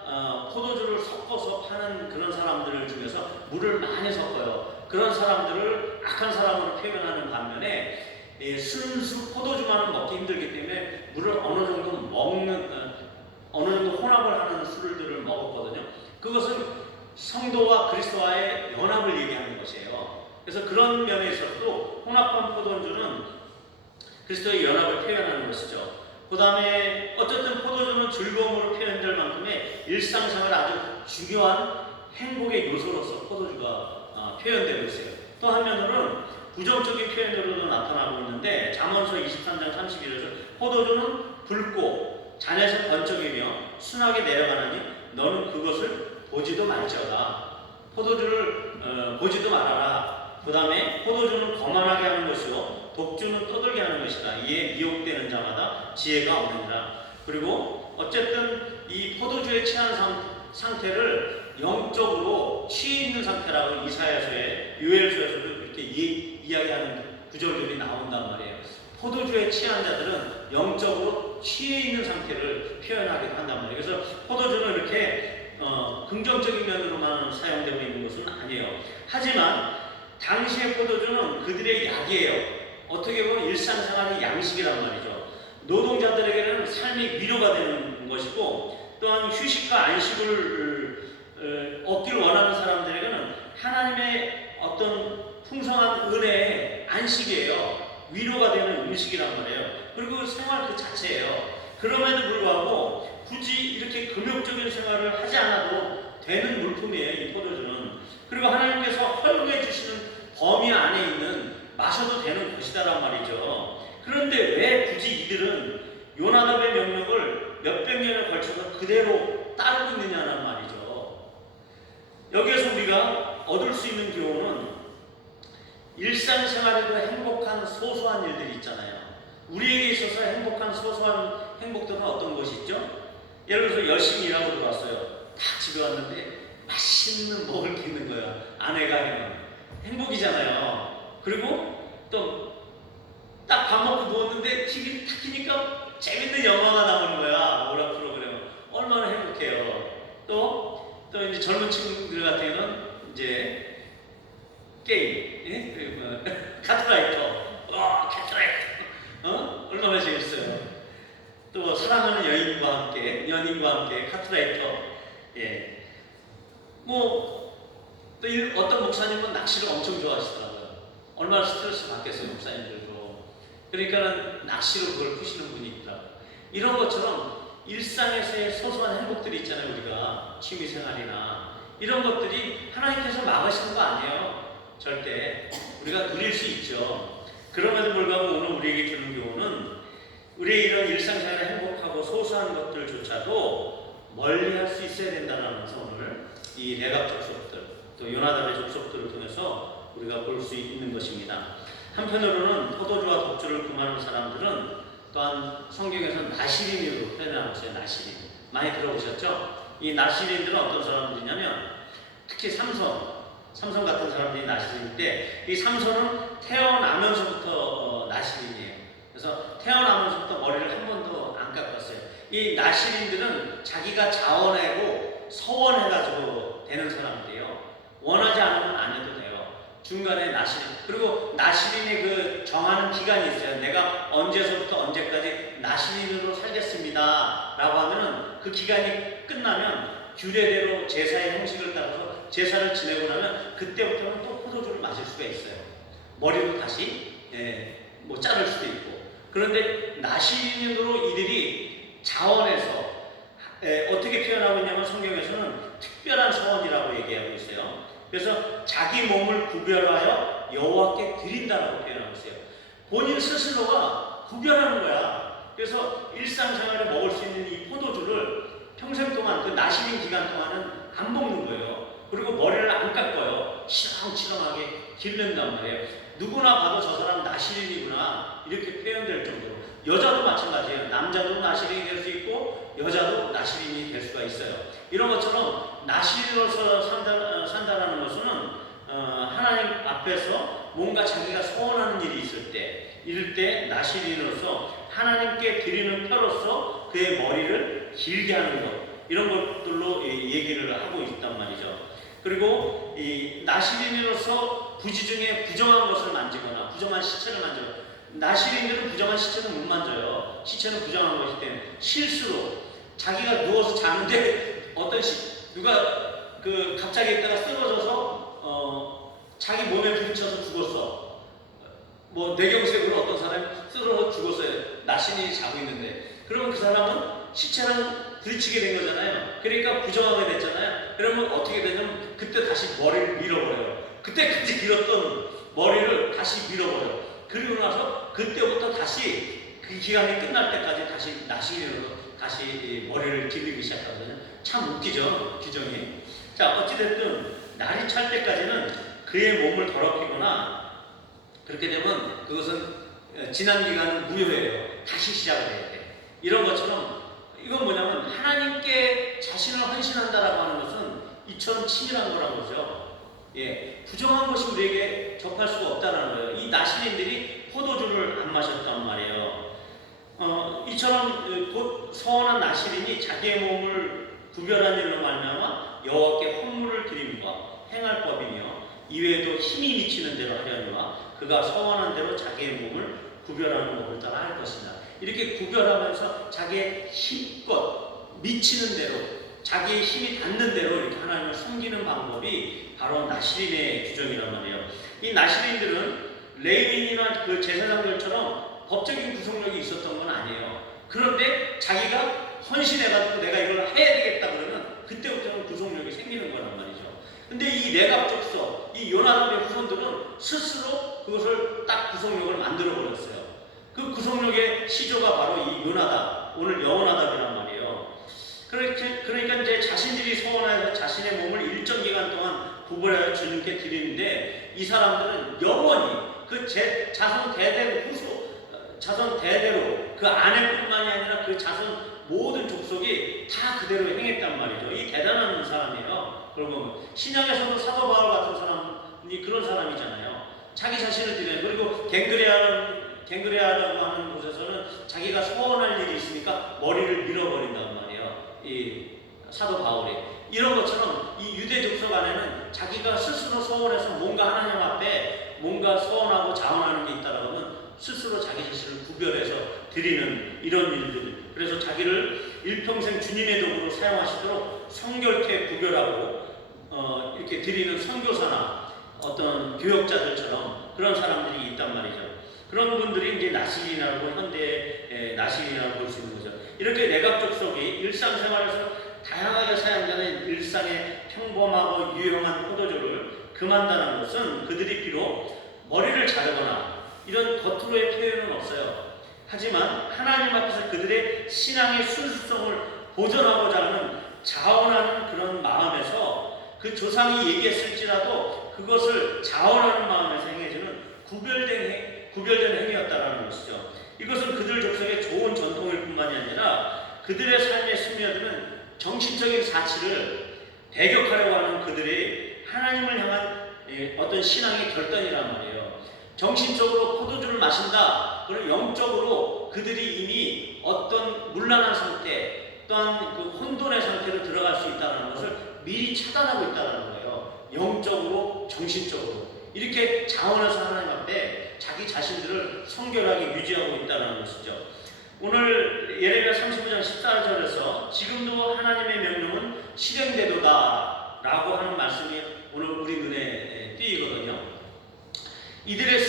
포도주를 섞어서 파는 그런 사람들 중에서 물을 많이 섞어요. 그런 사람들을 악한 사람으로 표현하는 반면에 순수 포도주만은 먹기 힘들기 때문에 물을 어느 정도 혼합을 하는 술들을 먹었거든요. 그것은 성도와 그리스도와의 연합을 얘기하는 것이에요. 그래서 그런 면에 있어서도 혼합한 포도주는 그리스도의 연합을 표현하는 것이죠. 그 다음에 어쨌든 포도주는 즐거움으로 표현될 만큼의 일상생활 아주 중요한 행복의 요소로서 포도주가 표현되고 있어요. 또 한면으로는 부정적인 표현으로도 나타나고 있는데 잠언서 23장 31절에서 포도주는 붉고 잔에서 번쩍이며 순하게 내려가느니 너는 그것을 보지도 말지어다. 포도주를 보지도 말아라. 그 다음에 포도주는 거만하게 하는 것이요 독주는 떠들게 하는 것이다. 이에 미혹되는 자마다 지혜가 없느니라. 그리고 어쨌든 이 포도주에 취한 상태를 영적으로 취해 있는 상태라고 이사야서에 요엘서에서도 이렇게 이야기하는 구절들이 나온단 말이에요. 포도주에 취한 자들은 영적으로 취해 있는 상태를 표현하기도 한단 말이에요. 그래서 포도주는 이렇게 긍정적인 면으로만 사용되고 있는 것은 아니에요. 하지만 당시의 포도주는 그들의 약이에요. 어떻게 보면 일상생활의 양식이란 말이죠. 노동자들에게는 삶이 위로가 되는 것이고 또한 휴식과 안식을 얻기를 원하는 사람들에게는 하나님의 어떤 풍성한 은혜의 안식이에요. 위로가 되는 음식이란 말이에요. 그리고 생활 그 자체예요. 그럼에도 불구하고 굳이 이렇게 금욕적인 생활을 하지 않아도 되는 물품이에요, 이 포도주는. 그리고 하나님께서 허용해 주시는 범위 안에 있는 마셔도 되는 것이다란 말이죠. 그런데 왜 굳이 이들은 요나답의 명령을 몇백 년에 걸쳐서 그대로 따르고 있느냐는 말이죠. 여기에서 우리가 얻을 수 있는 교훈은 일상생활에도 행복한 소소한 일들이 있잖아요. 우리에게 있어서 행복한 소소한 행복들은 어떤 것이 있죠? 예를 들어서 열심히 일하고 들어왔어요. 다 집에 왔는데 맛있는 먹을 게 있는 거야. 아내가 하면 행복이잖아요. 그리고 또 딱 밥 먹고 누웠는데 TV를 탁 켜니까 재밌는 영화가 나오는 거야. 오락 프로그램. 얼마나 행복해요. 또 이제 젊은 친구들 같은 경우는 이제 게임, 예? 카트라이더. 와, 카트라이더. 얼마나 재밌어요. 또 사랑하는 연인과 함께 카트라이더. 예. 또 어떤 목사님은 낚시를 엄청 좋아하시더라고요. 얼마나 스트레스 받겠어요, 목사님들도. 그러니까 낚시로 그걸 푸시는 분이 있더라고요. 이런 것처럼 일상에서의 소소한 행복들이 있잖아요. 우리가 취미생활이나 이런 것들이 하나님께서 막으시는 거 아니에요. 절대. 우리가 누릴 수 있죠. 그럼에도 불구하고 오늘 우리에게 주는 교훈은 우리의 이런 일상생활에 행복하고 소소한 것들조차도 멀리할 수 있어야 된다는 오늘 이 레갑 족속들 또 요나답의 족속들을 통해서 우리가 볼 수 있는 것입니다. 한편으로는 포도주와 독주를 금하는 사람들은 또한 성경에서는 나시린으로 표현하고 있어요. 나시린. 많이 들어보셨죠? 이 나시린들은 어떤 사람들이냐면 특히 삼손 같은 사람들이 나시린인데 이 삼손은 태어나면서부터 나시린이에요. 그래서 태어나면서부터 머리를 한 번도 안 깎았어요. 이 나시린들은 자기가 자원하고 서원해가지고 되는 사람들이에요. 원하지 않으면 안 해도 돼요. 중간에 나시린. 그리고 나시린의 그 정하는 기간이 있어요. 내가 언제서부터 언제까지 나시린으로 살겠습니다. 라고 하면은 그 기간이 끝나면 규례대로 제사의 형식을 따라서 제사를 지내고 나면 그때부터는 또 포도주를 마실 수가 있어요. 머리도 다시 자를 수도 있고. 그런데 나시린으로 이들이 자원해서 어떻게 표현하고 있냐면 성경에서는 특별한 서원이라고 얘기하고 있어요. 그래서 자기 몸을 구별하여 여호와께 드린다라고 표현하고 있어요. 본인 스스로가 구별하는 거야. 그래서 일상생활에 먹을 수 있는 이 포도주를 평생 동안 그 나시린 기간 동안은 안 먹는 거예요. 그리고 머리를 안 깎아요. 치렁치렁하게 기른단 말이에요. 누구나 봐도 저 사람 나시린이구나 이렇게 표현될 정도로. 여자도 마찬가지예요. 남자도 나시린이 될 수 있고 여자도 나시린이 될 수가 있어요. 이런 것처럼 나시린으로서 산다라는 것은 하나님 앞에서 뭔가 자기가 소원하는 일이 있을 때 이럴 때 나시린으로서 하나님께 드리는 표로서 그의 머리를 길게 하는 것 이런 것들로 얘기를 하고 있단 말이죠. 그리고 이 나시린으로서 부지 중에 부정한 것을 만지거나 부정한 시체를 만지거나 나시린들은 부정한 시체는 못 만져요. 시체는 부정한 것이기 때문에 실수로 자기가 누워서 자는데 누가 그 갑자기 있다가 쓰러져서 자기 몸에 부딪혀서 죽었어. 뭐 뇌경색으로 어떤 사람이 쓰러져 죽었어요. 나신이 자고 있는데. 그러면 그 사람은 시체랑 부딪히게 된 거잖아요. 그러니까 부정하게 됐잖아요. 그러면 어떻게 되냐면 그때 다시 머리를 밀어버려요. 그때까지 길었던 머리를 다시 밀어버려요. 그리고 나서 그때부터 다시 그 기간이 끝날 때까지 다시 나시기로 다시 머리를 기르기 시작하거든요. 참 웃기죠, 규정이. 자, 어찌됐든 날이 찰 때까지는 그의 몸을 더럽히거나 그렇게 되면 그것은 지난 기간은 무효예요. 다시 시작을 해야 돼. 이런 것처럼 이건 뭐냐면 하나님께 자신을 헌신한다라고 하는 것은 이처럼 치밀한 거라는 거죠. 예, 부정한 것이 우리에게 접할 수가 없다는 거예요. 이 나시린들이 포도주를 안 마셨단 말이에요. 이처럼 곧 서원한 나시린이 자기의 몸을 구별한 일로 말미암아 여호와께 헌물을 드림과 행할 법이며 이외에도 힘이 미치는 대로 하려니와 그가 서원한 대로 자기의 몸을 구별하는 법을 따라 할 것이다. 이렇게 구별하면서 자기의 힘껏 미치는 대로 자기의 힘이 닿는 대로 이렇게 하나님을 섬기는 방법이 바로 나시린의 규정이란 말이에요. 이 나시린들은 레위인이나 그 제사장들처럼 법적인 구속력이 있었던 건 아니에요. 그런데 자기가 헌신해가지고 내가 이걸 해야 되겠다 그러면 그때부터는 구속력이 생기는 거란 말이죠. 근데 이 내갑족속, 이 요나답의 후손들은 스스로 그것을 딱 구속력을 만들어 버렸어요. 그 구속력의 시조가 바로 이 요나답, 오늘 여호나답이란 말이에요. 그러니까 이제 자신들이 서원하여서 자신의 몸을 일정 기간 동안 구별하여 주님께 드리는데 이 사람들은 영원히 그 자손 대대로 그 아내뿐만이 아니라 그 자손 모든 족속이 다 그대로 행했단 말이죠. 이 대단한 사람이에요. 그러면 신약에서도 사도 바울 같은 사람이 그런 사람이잖아요. 자기 자신을 드려요. 그리고 갱그레아라고 하는 곳에서는 자기가 소원할 일이 있으니까 머리를 밀어버린단 말이에요. 이 사도 바울이. 이런 것처럼 이 유대 족속 안에는 자기가 스스로 소원해서 뭔가 하나님 앞에 뭔가 소원하고 자원하는 게 있다라고 하면 스스로 자기 자신을 구별해서 드리는 이런 일들. 그래서 자기를 일평생 주님의 도구로 사용하시도록 성결케 구별하고 이렇게 드리는 선교사나 어떤 교역자들처럼 그런 사람들이 있단 말이죠. 그런 분들이 이제 나시린이라고 현대의 나시린이라고 볼 수 있는 거죠. 이렇게 내각족속이 일상생활에서 다양하게 사용되는 일상의 평범하고 유용한 포도주를 금한다는 것은 그들이 비록 머리를 자르거나 이런 겉으로의 표현은 없어요. 하지만 하나님 앞에서 그들의 신앙의 순수성을 보존하고자 하는 자원하는 그런 마음에서 그 조상이 얘기했을지라도 그것을 자원하는 마음에서 행해주는 구별된 행위였다라는 것이죠. 이것은 그들 족속의 좋은 전통일 뿐만이 아니라 그들의 삶에 스며드는 정신적인 사치를 대격하려고 하는 그들의 하나님을 향한 어떤 신앙의 결단이란 말이에요. 정신적으로 포도주를 마신다. 그리고 영적으로 그들이 이미 어떤 문란한 상태, 또한 그 혼돈의 상태로 들어갈 수 있다는 것을 미리 차단하고 있다는 거예요. 영적으로, 정신적으로. 이렇게 자원해서 하나님 앞에 자기 자신들을 성결하게 유지하고 있다는 것이죠. 오늘 예레미야 35장 14절에서 지금도 하나님의 명령은 실행되도다 라고 하는 말씀이 오늘 우리 눈에 띄거든요. 이들의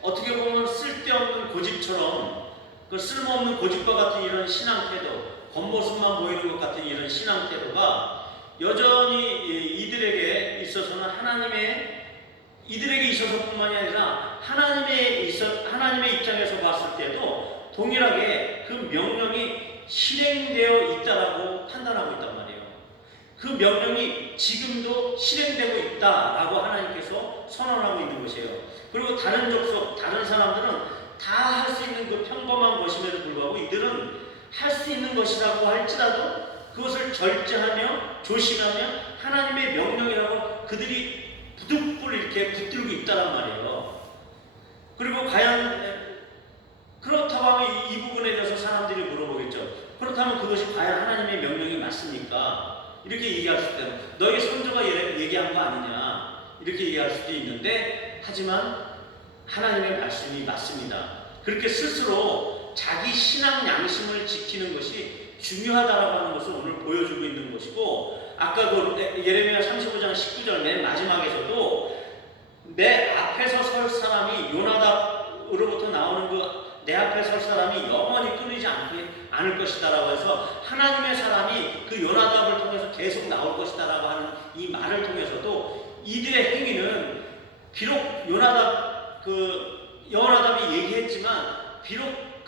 어떻게 보면 쓸데없는 고집처럼 그 쓸모없는 고집과 같은 이런 신앙 태도, 겉모습만 보이는 것 같은 이런 신앙 태도가 여전히 이들에게 있어서는 이들에게 있어서뿐만이 아니라 하나님의 입장에서 봤을 때도 동일하게 그 명령이 실행되어 있다라고 판단하고 있단 말이에요. 그 명령이 지금도 실행되고 있다라고 하나님께서 선언하고 있는 것이에요. 그리고 다른 족속, 다른 사람들은 다 할 수 있는 그 평범한 것임에도 불구하고 이들은 할 수 있는 것이라고 할지라도 그것을 절제하며 조심하며 하나님의 명령이라고 그들이 부득불 이렇게 붙들고 있다란 말이에요. 그리고 과연 그렇다고 하면 이 부분에 대해서 사람들이 물어보겠죠. 그렇다면 그것이 과연 하나님의 명령이 맞습니까? 이렇게 얘기할 수도 있어요. 너희 선조가 얘기한 거 아니냐 이렇게 얘기할 수도 있는데 하지만 하나님의 말씀이 맞습니다. 그렇게 스스로 자기 신앙 양심을 지키는 것이 중요하다라고 하는 것을 오늘 보여주고 있는 것이고 아까 그 예레미야 35장 19절 맨 마지막에서도 내 앞에서 설 사람이 요나답으로부터 나오는 그 내 앞에 설 사람이 영원히 끊이지 않을 것이다라고 해서 하나님의 사람이 그 요나답을 통해서 계속 나올 것이다라고 하는 이 말을 통해서도 이들의 행위는 비록 여호나답이 얘기했지만 비록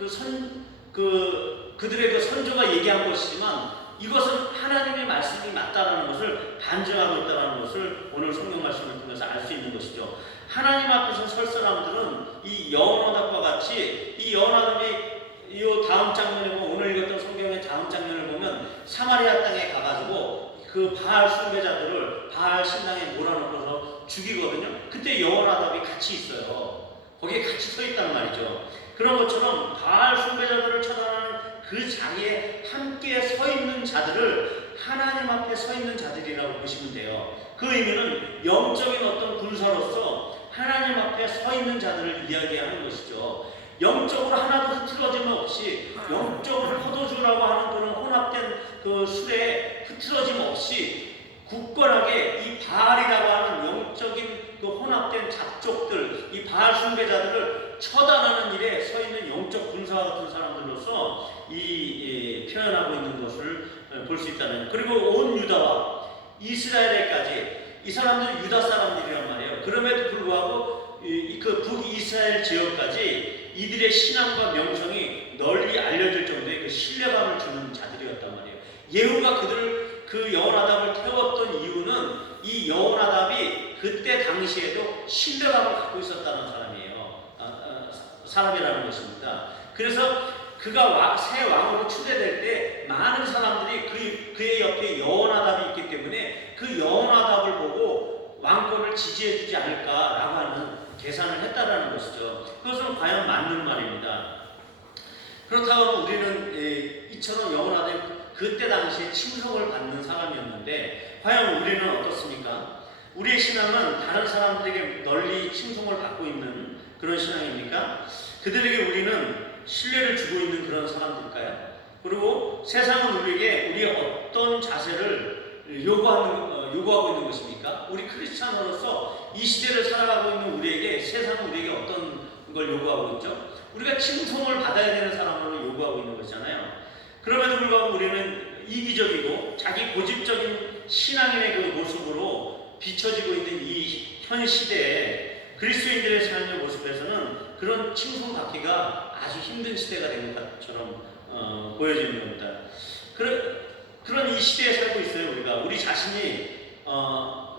그들의 그 선조가 얘기한 것이지만 이것은 하나님의 말씀이 맞다라는 것을 반증하고 있다는 것을 오늘 성경 말씀을 통해서 알 수 있는 것이죠. 하나님 앞에서 설 사람들은 이 여호나답과 같이 이 여호나답이 이 다음 장면에 보면 오늘 읽었던 성경의 다음 장면을 보면 사마리아 땅에 가가지고 그 바알 숭배자들을 바알 신당에 몰아넣고서 죽이거든요. 그때 여호나답이 같이 있어요. 거기에 같이 서 있단 말이죠. 그런 것처럼 바알 숭배자들을 처단하는 그 자리에 함께 서 있는 자들을 하나님 앞에 서 있는 자들이라고 보시면 돼요. 그 의미는 영적인 어떤 군사로서 하나님 앞에 서 있는 자들을 이야기하는 것이죠. 영적으로 하나도 흐트러짐 없이 영적으로 포도주라고 하는 그런 혼합된 그 술에 흐트러짐 없이 굳건하게 이 바알이라고 하는 영적인 그 혼합된 잡족들, 이 바알 숭배자들을 처단하는 일에 서 있는 영적 군사와 같은 사람들로서 표현하고 있는 것을 볼 수 있다는. 그리고 온 유다와 이스라엘에까지 이 사람들은 유다 사람들이란 말이에요. 그럼에도 불구하고 그 북이스라엘 지역까지 이들의 신앙과 명성이 널리 알려질 정도의 그 신뢰감을 주는 자들이었단 말이에요. 예후가 그 여호나답을 태웠던 이유는 이 여호나답이 그때 당시에도 신뢰감을 갖고 있었다는 사람이라는 것입니다. 그래서 그가 새 왕으로 추대될 때 많은 사람들이 그의 옆에 여호나답이 있기 때문에 그 여호나답을 보고 왕권을 지지해주지 않을까라고 하는 계산을 했다라는 것이죠. 그것은 과연 맞는 말입니다. 그렇다고 우리는 이처럼 여호나답이 그때 당시에 칭송을 받는 사람이었는데 과연 우리는 어떻습니까? 우리의 신앙은 다른 사람들에게 널리 칭송을 받고 있는 그런 신앙입니까? 그들에게 우리는 신뢰를 주고 있는 그런 사람들일까요? 그리고 세상은 우리에게 우리의 어떤 자세를 요구하고 있는 것입니까? 우리 크리스찬으로서 이 시대를 살아가고 있는 우리에게 세상은 우리에게 어떤 걸 요구하고 있죠? 우리가 칭송을 받아야 되는 사람으로 요구하고 있는 것이잖아요. 그럼에도 불구하고 우리는 이기적이고 자기 고집적인 신앙인의 그 모습으로 비춰지고 있는 이 현 시대에 그리스도인들의 삶의 모습에서는 그런 칭송받기가 아주 힘든 시대가 된 것처럼 보여지는 겁니다. 그런 이 시대에 살고 있어요. 우리 자신이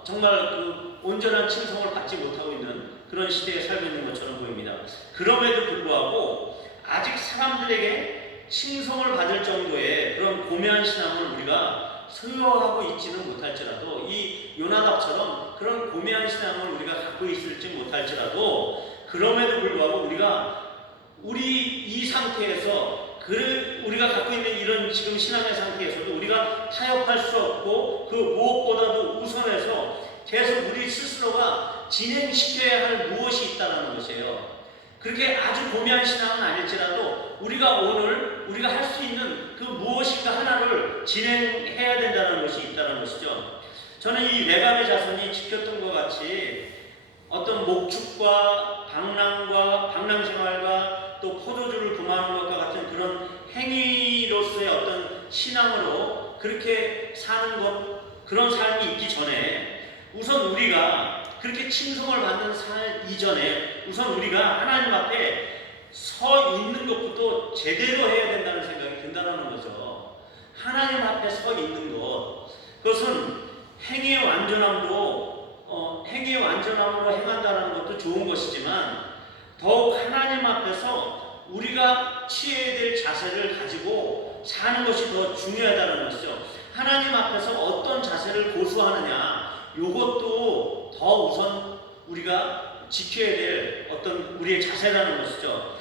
정말 그 온전한 칭송을 받지 못하고 있는 그런 시대에 살고 있는 것처럼 보입니다. 그럼에도 불구하고 아직 사람들에게 칭송을 받을 정도의 그런 고매한 신앙을 우리가 소유하고 있지는 못할지라도 이 요나답처럼 그런 고매한 신앙을 우리가 갖고 있을지 못할지라도 그럼에도 불구하고 우리 이 상태에서 우리가 갖고 있는 이런 지금 신앙의 상태에서도 우리가 타협할 수 없고 그 무엇보다도 우선해서 계속 우리 스스로가 진행시켜야 할 무엇이 있다는 것이에요. 그렇게 아주 고매한 신앙은 아닐지라도 우리가 할 수 있는 그 무엇인가 하나를 진행해야 된다는 것이 있다는 것이죠. 저는 이 레갑의 자손이 지켰던 것 같이 어떤 목축과 방랑생활과 또 포도주를 금하는 것과 같은 그런 행위로서의 어떤 신앙으로 그렇게 사는 것, 그런 삶이 있기 전에 우선 우리가 그렇게 칭송을 받는 삶 이전에 우선 우리가 하나님 앞에 서 있는 것부터 제대로 해야 된다는 생각이 든다는 거죠. 하나님 앞에 서 있는 것, 그것은 행위의 완전함으로 행한다는 것도 좋은 것이지만 더욱 하나님 앞에서 우리가 취해야 될 자세를 가지고 사는 것이 더 중요하다는 것이죠. 하나님 앞에서 어떤 자세를 고수하느냐, 이것도 더 우선 우리가 지켜야 될 어떤 우리의 자세라는 것이죠.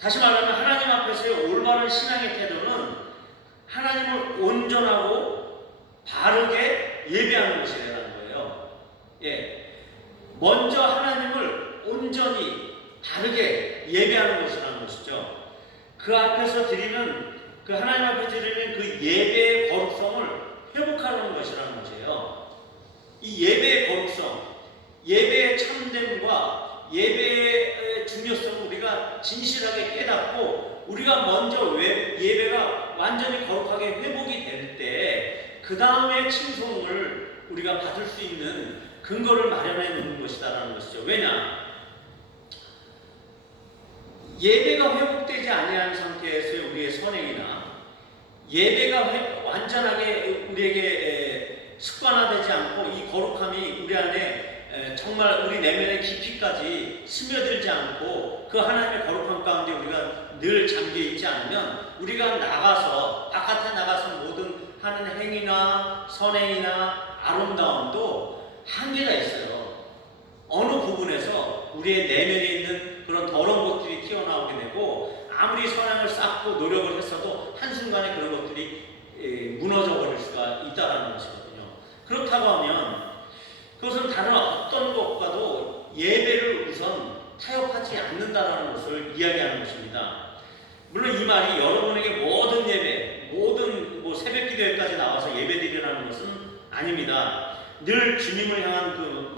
다시 말하면 하나님 앞에서의 올바른 신앙의 태도는 하나님을 온전하고 바르게 예배하는 것이라는 거예요. 먼저 하나님을 온전히 바르게 예배하는 것이라는 것이죠. 그 하나님 앞에 드리는 그 예배의 거룩성을 회복하는 것이라는 것이에요. 이 예배의 거룩성, 예배의 참됨과 예배의 중요성을 우리가 진실하게 깨닫고 우리가 먼저 예배가 완전히 거룩하게 회복이 될 때 그 다음에 칭송을 우리가 받을 수 있는 근거를 마련해 놓는 것이다라는 것이죠. 왜냐? 예배가 회복되지 아니한 상태에서의 우리의 선행이나 예배가 완전하게 우리에게 습관화되지 않고 이 거룩함이 우리 안에 정말 우리 내면의 깊이까지 스며들지 않고 그 하나님의 거룩함 가운데 우리가 늘 잠겨 있지 않으면 우리가 나가서 바깥에 나가서 모든 하는 행위나 선행이나 아름다움도 한계가 있어요. 어느 부분에서 우리의 내면에 있는 그런 더러운 것들이 튀어나오게 되고 아무리 선행을 쌓고 노력을 했어도 한순간에 그런 것들이 무너져 버릴 수가 있다는 것이거든요. 그렇다고 하면 그것은 다른 어떤 것과도 예배를 우선 타협하지 않는다는 것을 이야기하는 것입니다. 물론 이 말이 여러분에게 모든 예배, 모든 새벽 기도회까지 나와서 예배드리라는 것은 아닙니다. 늘 주님을 향한 그